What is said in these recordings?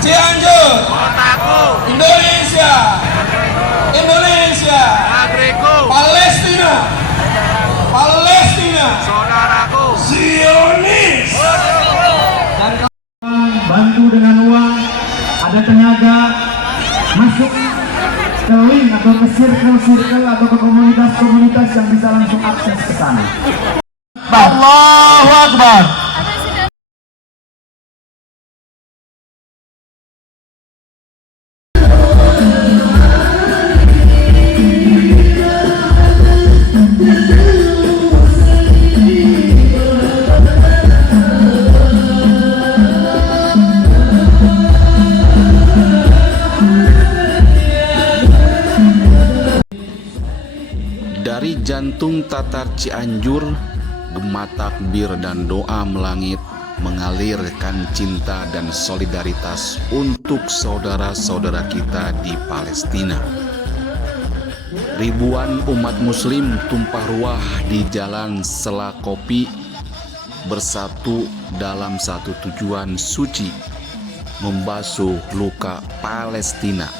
Cianjur, kotaku, Indonesia, Indonesia, negeriku, Palestina, Palestina, saudaraku, Zionis. Dan bantu dengan uang, ada tenaga, masuk ke link atau ke circle atau ke komunitas-komunitas yang bisa langsung akses ke sana. Allahu Akbar. Dari jantung Tatar Cianjur, gema takbir dan doa melangit mengalirkan cinta dan solidaritas untuk saudara-saudara kita di Palestina. Ribuan umat muslim tumpah ruah di jalan Sela Kopi bersatu dalam satu tujuan suci, membasuh luka Palestina,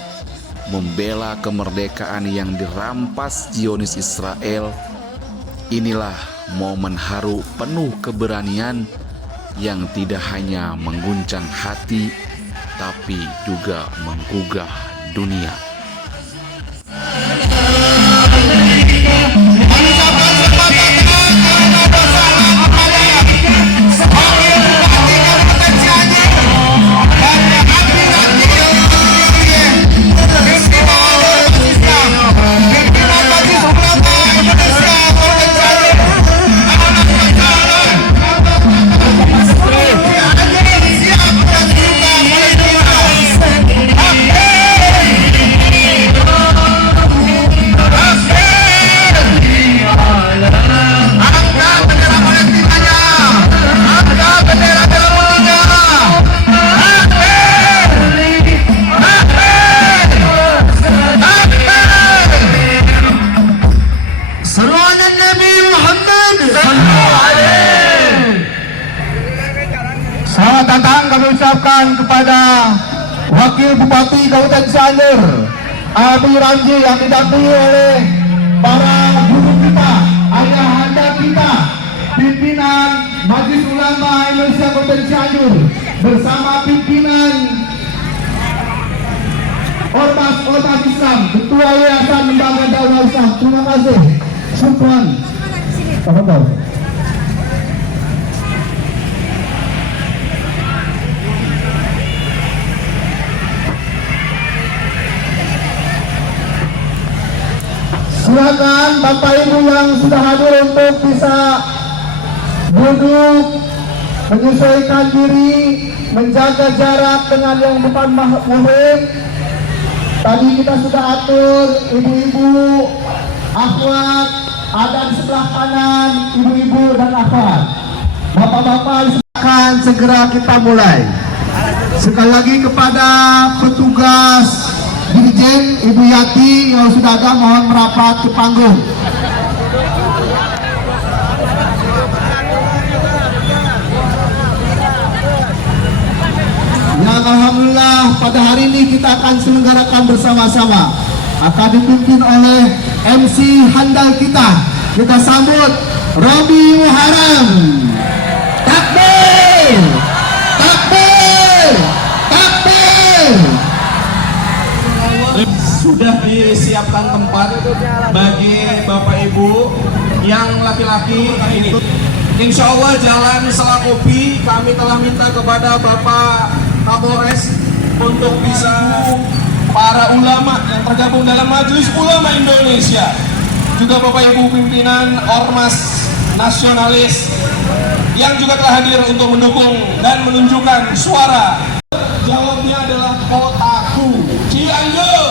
membela kemerdekaan yang dirampas Zionis Israel. Inilah momen haru penuh keberanian yang tidak hanya mengguncang hati, tapi juga menggugah dunia. Selamat datang kami ucapkan kepada Wakil Bupati Kabupaten Cianjur, Abi Ramji, yang didampingi oleh para guru kita, ayahanda kita, pimpinan Majelis Ulama Indonesia Kabupaten Cianjur, bersama pimpinan Ormas Islam, Ketua Yayasan Lembaga Dakwah Islam. Terima kasih. Syukran. Tafadhol. Silakan Bapak Ibu yang sudah hadir untuk bisa duduk, menyesuaikan diri, menjaga jarak dengan yang bukan muhrim. Tadi kita sudah atur ibu-ibu, akhwat, ada di sebelah kanan ibu-ibu dan akhwat. Bapak-bapak silakan segera kita mulai. Sekali lagi kepada petugas Dirjen Ibu Yati yang sudah ada, mohon merapat ke panggung. Yang alhamdulillah pada hari ini kita akan selenggarakan bersama-sama, akan dipimpin oleh MC handal kita. Kita sambut Robi Muharram. Takbir! Takbir! Takbir! sudah disiapkan tempat bagi Bapak Ibu yang laki-laki ini. Insya Allah jalan Sela Kopi kami telah minta kepada Bapak Kapolres untuk bisa para ulama yang tergabung dalam Majelis Ulama Indonesia, juga Bapak Ibu pimpinan Ormas Nasionalis yang juga telah hadir untuk mendukung dan menunjukkan suara. Jawabnya adalah kotaku, Cianjur,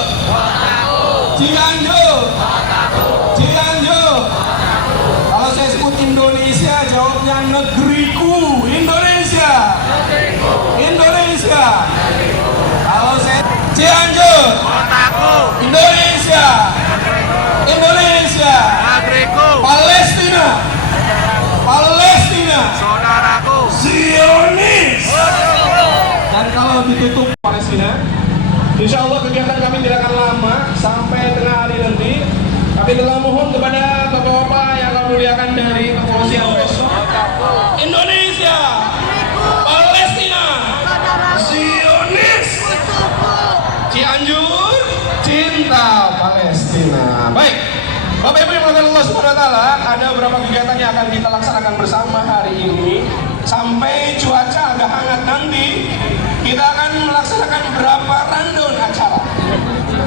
Cianjur, Cianjur. Kalau saya sebut Indonesia, jawabnya negeriku, Indonesia, Indonesia. Kalau saya Cianjur, Indonesia, Indonesia, Palestina, Palestina, saudaraku, Zionis. Dan kalau ditutup Palestina. Insya Allah kegiatan kami tidak akan lama sampai tengah hari nanti. Kami telah mohon kepada bapak-bapak yang kami muliakan dari kepolisian Indonesia, Palestina, Zionis, Cianjur, cinta Palestina. Baik, Bapak Ibu yang dimuliakan Allah Subhanahu wa taala, ada beberapa kegiatan yang akan kita laksanakan bersama hari ini sampai cuaca agak hangat nanti. Kita akan melaksanakan beberapa rundown acara.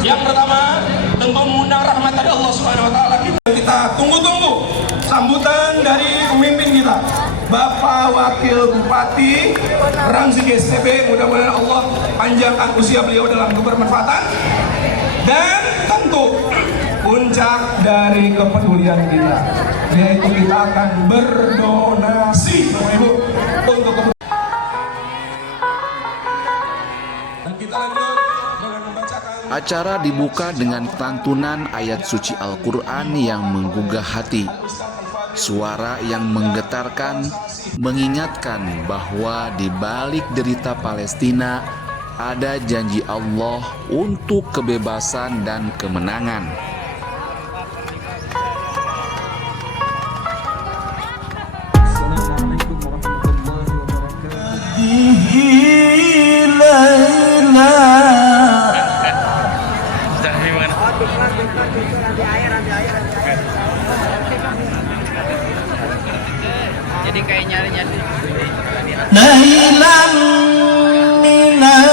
Yang pertama, tentu mengundang rahmat dari Allah Subhanahu wa taala. Kita tunggu-tunggu sambutan dari pemimpin kita, Bapak Wakil Bupati Ramzi GSTB. Mudah-mudahan Allah panjangkan usia beliau dalam kebermanfaatan. Dan tentu puncak dari kepedulian kita, yaitu kita akan berdonasi, Bapak Ibu, untuk dan kita lanjut dengan membacakan. Acara dibuka dengan lantunan ayat suci Al-Quran yang menggugah hati. Suara yang menggetarkan mengingatkan bahwa di balik derita Palestina ada janji Allah untuk kebebasan dan kemenangan. Jadi kayak nyari-nyari. Lailan minal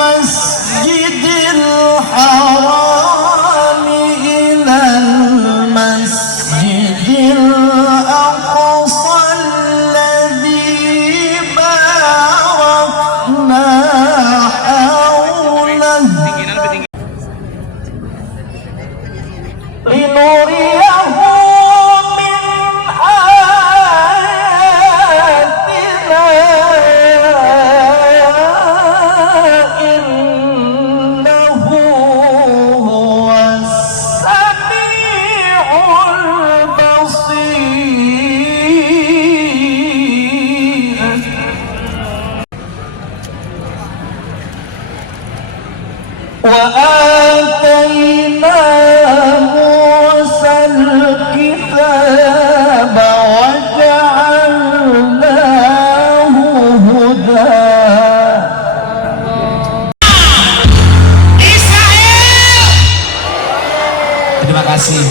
masjidil haram ilal masjidil aqsa alladhi barakna hawlahu linuriyahu min ayatina innahu huwas sami'ul basir. Wa atayna Musa al-kitaba wa ja'alnahu huda. Terima kasih.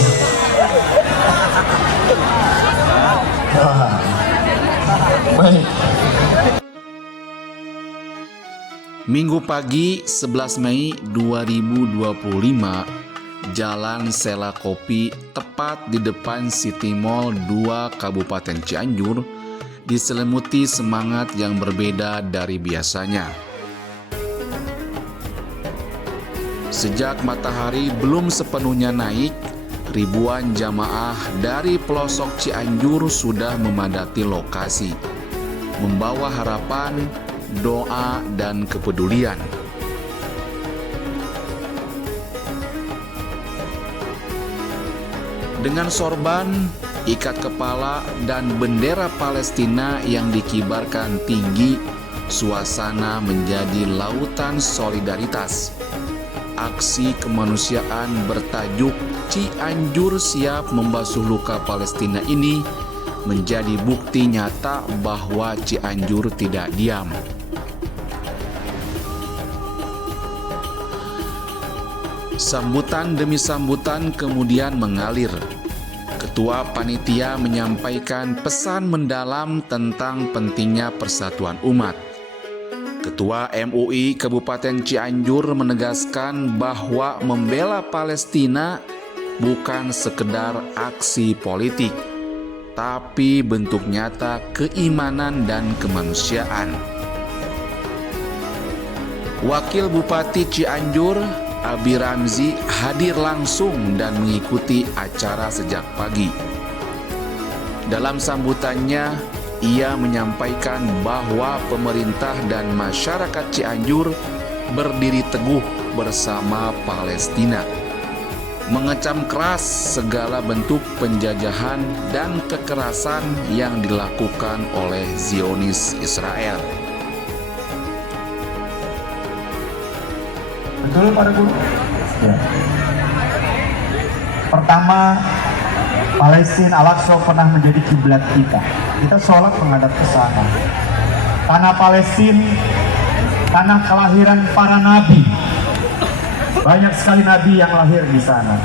Baik. Minggu pagi 11 Mei 2025, Jalan Sela Kopi tepat di depan City Mall 2 Kabupaten Cianjur diselimuti semangat yang berbeda dari biasanya. Sejak matahari belum sepenuhnya naik, ribuan jamaah dari pelosok Cianjur sudah memadati lokasi, membawa harapan, doa, dan kepedulian. Dengan sorban, ikat kepala, dan bendera Palestina yang dikibarkan tinggi, suasana menjadi lautan solidaritas. Aksi kemanusiaan bertajuk Cianjur Siap Membasuh Luka Palestina ini menjadi bukti nyata bahwa Cianjur tidak diam. Sambutan demi sambutan kemudian mengalir. Ketua panitia menyampaikan pesan mendalam tentang pentingnya persatuan umat. Ketua MUI Kabupaten Cianjur menegaskan bahwa membela Palestina bukan sekedar aksi politik, tapi bentuk nyata keimanan dan kemanusiaan. Wakil Bupati Cianjur, Abi Ramzi, hadir langsung dan mengikuti acara sejak pagi. Dalam sambutannya, ia menyampaikan bahwa pemerintah dan masyarakat Cianjur berdiri teguh bersama Palestina, mengecam keras segala bentuk penjajahan dan kekerasan yang dilakukan oleh Zionis Israel. Betul Pak Guru? Ya. Pertama, Palestina Al-Aqsa pernah menjadi kiblat kita. Kita sholat menghadap ke sana. Tanah Palestina, tanah kelahiran para nabi. Banyak sekali nabi yang lahir di sana,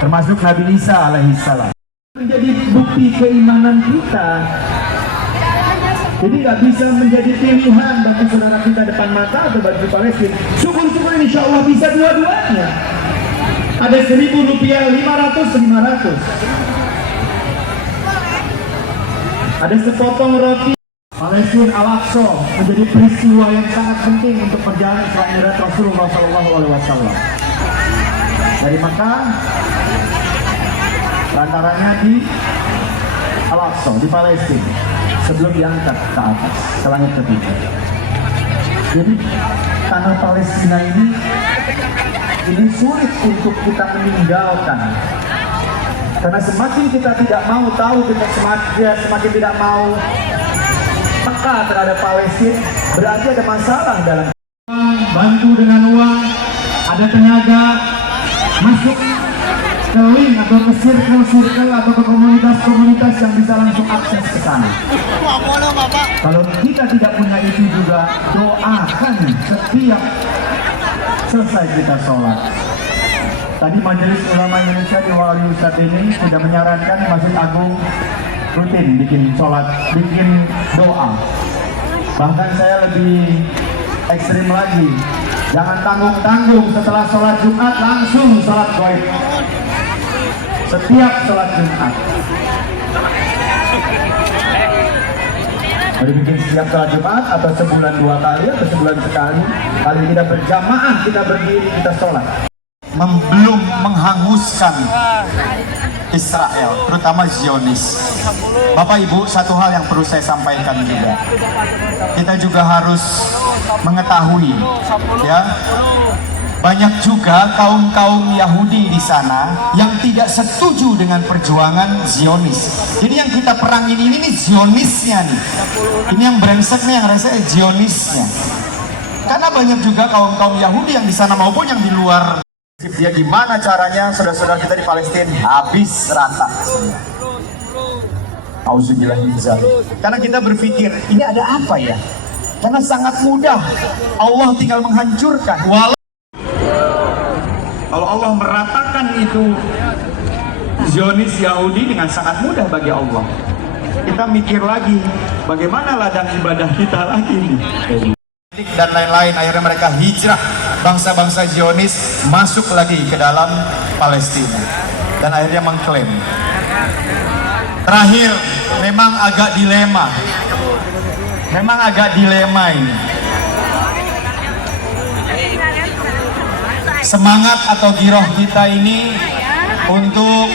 termasuk Nabi Isa alaihissalam. Menjadi bukti keimanan kita. Jadi nggak bisa menjadi pilihan bagi saudara kita depan mata atau bagi Palestina. Syukur-syukur insya Allah bisa dua-duanya. Ada 1.000 rupiah, 500. Ada sepotong roti. Palestina Al-Aqsa menjadi peristiwa yang sangat penting untuk perjalanan Isra Mi'raj Rasulullah SAW. Dari Mekah, lantarannya di Al-Aqsa, di Palestina, sebelum diangkat ke atas, ke langit ketiga. Jadi tanah Palestina ini sulit untuk kita meninggalkan. Karena semakin kita tidak mau tahu, kita semakin tidak mau peka terhadap Palestina, berarti ada masalah dalam. Bantu dengan uang, ada tenaga, masuk ke link atau ke circle atau ke komunitas-komunitas yang bisa langsung akses ke sana. Kalau kita tidak punya itu juga, doakan setiap selesai kita sholat. Tadi Majelis Ulama Indonesia di Wali Ustadz ini sudah menyarankan Masjid Agung rutin bikin sholat, bikin doa. Bahkan saya lebih ekstrim lagi, jangan tanggung-tanggung setelah sholat Jumat langsung sholat goib. Setiap sholat Jumat mau bikin setiap sholat Jumat atau sebulan 2 kali atau sebulan sekali. Kali kita berjamaah, kita berdiri, kita sholat. Belum menghanguskan Israel, terutama Zionis. Bapak Ibu, satu hal yang perlu saya sampaikan juga. Kita juga harus mengetahui, ya, banyak juga kaum-kaum Yahudi di sana yang tidak setuju dengan perjuangan Zionis. Jadi yang kita perangin ini nih Zionisnya nih. Ini yang brengsek nih, yang rese Zionisnya. Karena banyak juga kaum-kaum Yahudi yang di sana maupun yang di luar. Ya gimana caranya saudara-saudara kita di Palestina habis rata. Karena kita berpikir ini ada apa ya? Karena sangat mudah, Allah tinggal menghancurkan. Kalau Allah meratakan itu Zionis Yahudi dengan sangat mudah bagi Allah. Kita mikir lagi, bagaimana ladang ibadah kita lagi nih? Dan lain-lain, akhirnya mereka hijrah. Bangsa-bangsa Zionis masuk lagi ke dalam Palestina dan akhirnya mengklaim. Terakhir, memang agak dilema ini. Semangat atau giroh kita ini untuk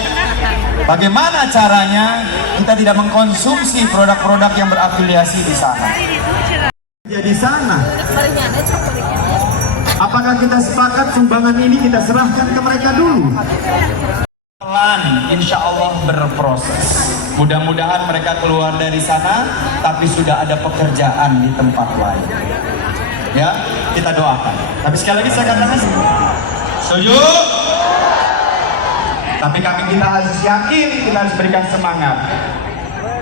bagaimana caranya kita tidak mengkonsumsi produk-produk yang berafiliasi di sana. Jadi sana. Apakah kita sepakat sumbangan ini kita serahkan ke mereka dulu? Pelan, insya Allah berproses. Mudah-mudahan mereka keluar dari sana, tapi sudah ada pekerjaan di tempat lain. Ya, kita doakan. Tapi sekali lagi saya katakan, setuju? Tapi kita harus yakin, kita harus berikan semangat.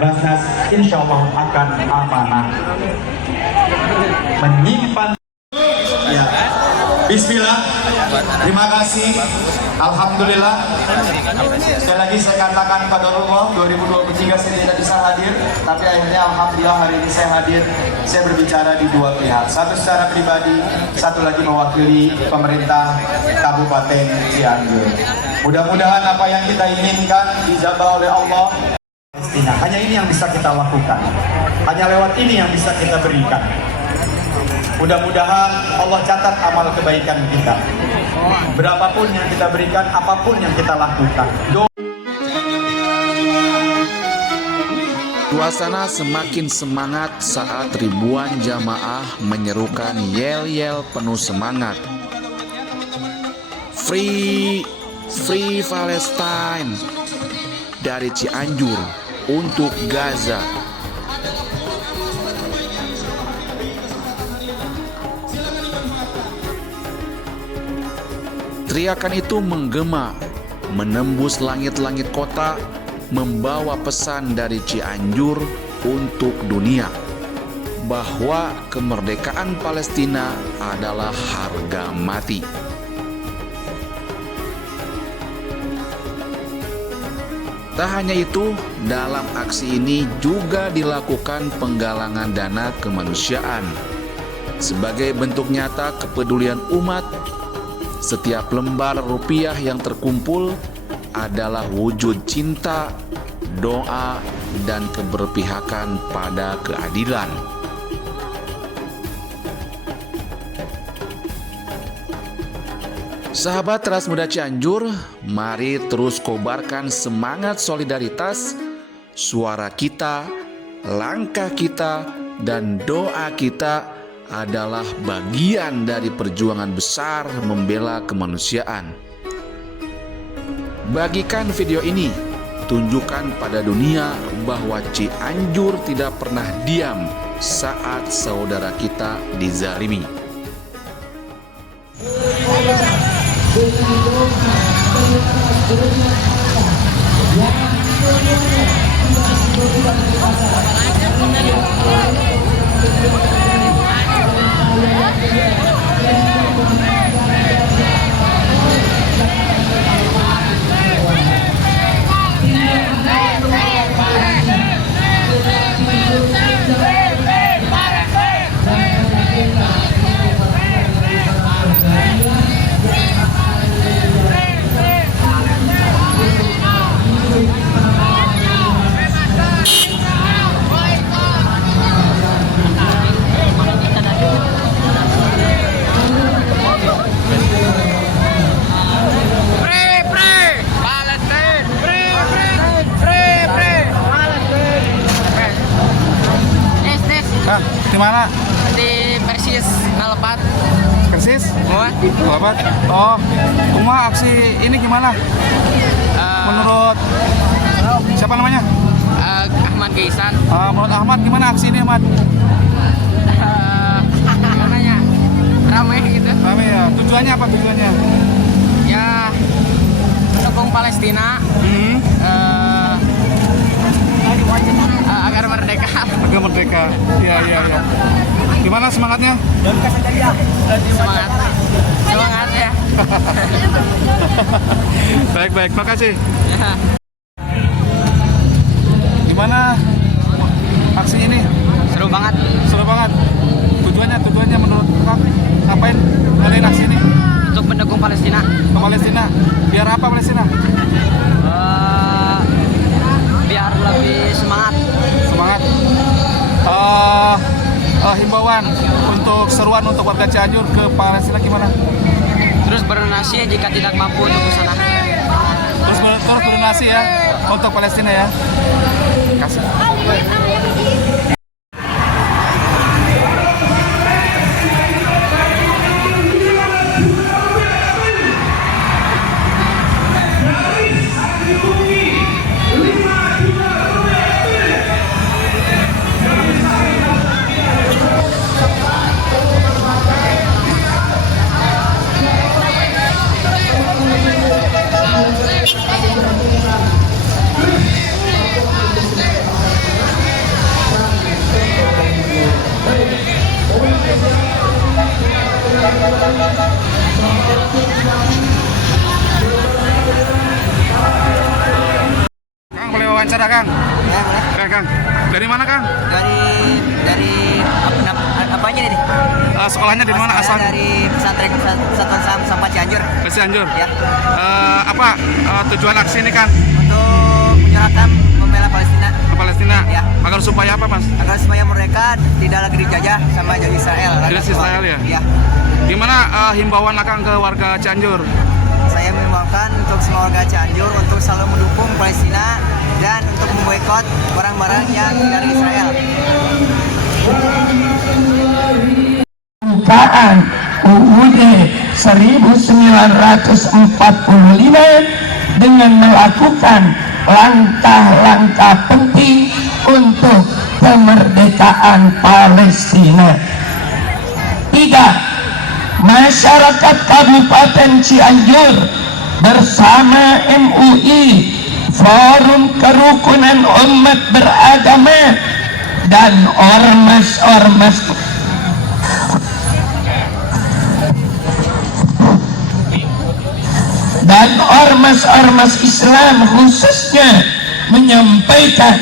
Basnas insya Allah akan amanah. Menyimpan. Ya. Bismillah, terima kasih, Alhamdulillah. Sekali lagi saya katakan qadarullah 2023 saya tidak bisa hadir, tapi akhirnya Alhamdulillah hari ini saya hadir. Saya berbicara di dua pihak, satu secara pribadi, satu lagi mewakili pemerintah Kabupaten Cianjur. Mudah-mudahan apa yang kita inginkan dijabah oleh Allah. Hanya ini yang bisa kita lakukan, hanya lewat ini yang bisa kita berikan. Mudah-mudahan Allah catat amal kebaikan kita. Berapapun yang kita berikan, apapun yang kita lakukan. Suasana semakin semangat saat ribuan jamaah menyerukan yel-yel penuh semangat. Free Palestine dari Cianjur untuk Gaza. Teriakan itu menggema, menembus langit-langit kota, membawa pesan dari Cianjur untuk dunia bahwa kemerdekaan Palestina adalah harga mati. Tak hanya itu, dalam aksi ini juga dilakukan penggalangan dana kemanusiaan. Sebagai bentuk nyata kepedulian umat, setiap lembar rupiah yang terkumpul adalah wujud cinta, doa, dan keberpihakan pada keadilan. Sahabat Teras Muda Cianjur, mari terus kobarkan semangat solidaritas. Suara kita, langkah kita, dan doa kita adalah bagian dari perjuangan besar membela kemanusiaan. Bagikan video ini, tunjukkan pada dunia bahwa Cianjur tidak pernah diam saat saudara kita dizalimi. Di mana? Di Persis 04. Persis? Muat. Selamat. Oh, Uma aksi ini gimana? Menurut siapa namanya? Ahmad Geisan. Menurut Ahmad gimana aksi ini, Ahmad? Gimana ya? Ramai gitu. Rame ya. Tujuannya apa tujuannya? Ya, mendukung Palestina. Agar merdeka. Agar merdeka. Iya. Gimana semangatnya? Semangat ya. Baik, makasih. Ya. Gimana aksi ini? Seru banget. Seru banget. Tujuannya menurut Kak, ngapain ngadain aksi ini? Untuk mendukung Palestina. Ke Palestina. Biar apa Palestina? Biar lebih semangat. Himbauan untuk seruan untuk warga Cianjur ke Palestina gimana? Terus berdonasi jika tidak mampu untuk ke sana. Terus berdonasi ya untuk Palestina ya. Kasih. Kang, boleh wawancara Kang? Ya, boleh. Kang. Dari mana Kang? Dari apanya nih? Sekolahnya dari mana asalnya? Dari pesantren Satuan Sampah Cianjur. Cianjur. Ya. Apa tujuan aksi ini Kang? Untuk menyuarakan membela Palestina. Ke Palestina. Ya. Agar supaya apa Mas? Agar supaya mereka tidak lagi dijajah sama Israel. Jadi Israel ya? Ya. Gimana himbauan Akang ke warga Cianjur? Saya mengimbaukan untuk semua warga Cianjur untuk selalu mendukung Palestina dan untuk memboikot barang-barang yang dari Israel. Pembukaan UUD 1945 dengan melakukan langkah-langkah penting untuk kemerdekaan Palestina. 3. masyarakat Kabupaten Cianjur bersama MUI, Forum Kerukunan Umat Beragama, dan ormas-ormas Islam khususnya menyampaikan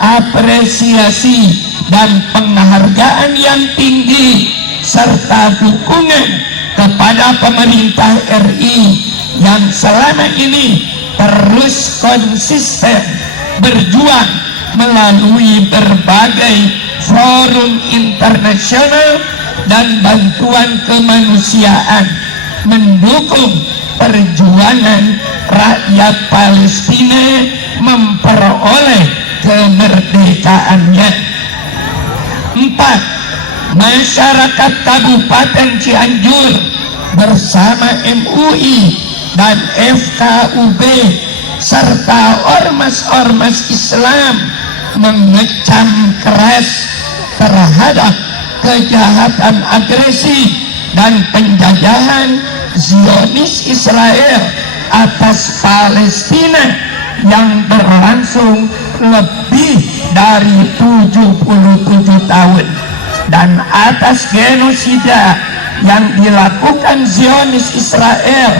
apresiasi dan penghargaan yang tinggi serta dukungan kepada pemerintah RI yang selama ini terus konsisten berjuang melalui berbagai forum internasional dan bantuan kemanusiaan mendukung perjuangan rakyat Palestina memperoleh kemerdekaannya. 4. Masyarakat Kabupaten Cianjur bersama MUI dan FKUB serta ormas-ormas Islam mengecam keras terhadap kejahatan agresi dan penjajahan Zionis Israel atas Palestina yang berlangsung lebih dari 77 tahun dan atas genosida yang dilakukan Zionis Israel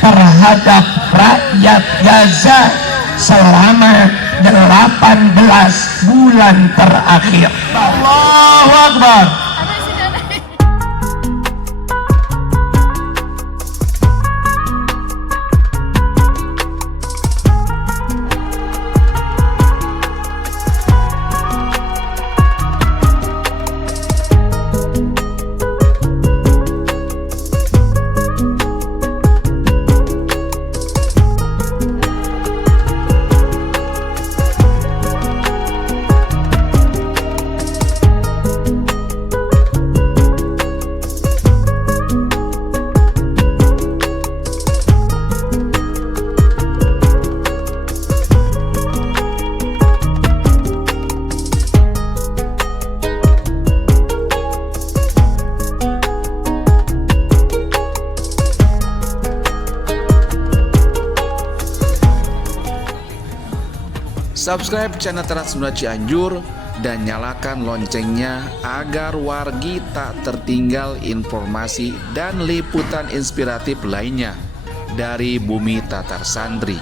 terhadap rakyat Gaza selama 18 bulan terakhir. Allahu Akbar. Subscribe channel Transmedia Cianjur dan nyalakan loncengnya agar wargi tak tertinggal informasi dan liputan inspiratif lainnya dari bumi Tatar Santri.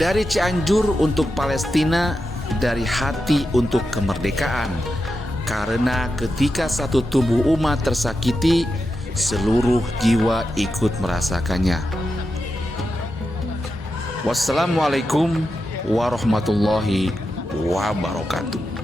Dari Cianjur untuk Palestina, dari hati untuk kemerdekaan. Karena ketika satu tubuh umat tersakiti, seluruh jiwa ikut merasakannya. Wassalamualaikum warahmatullahi wabarakatuh.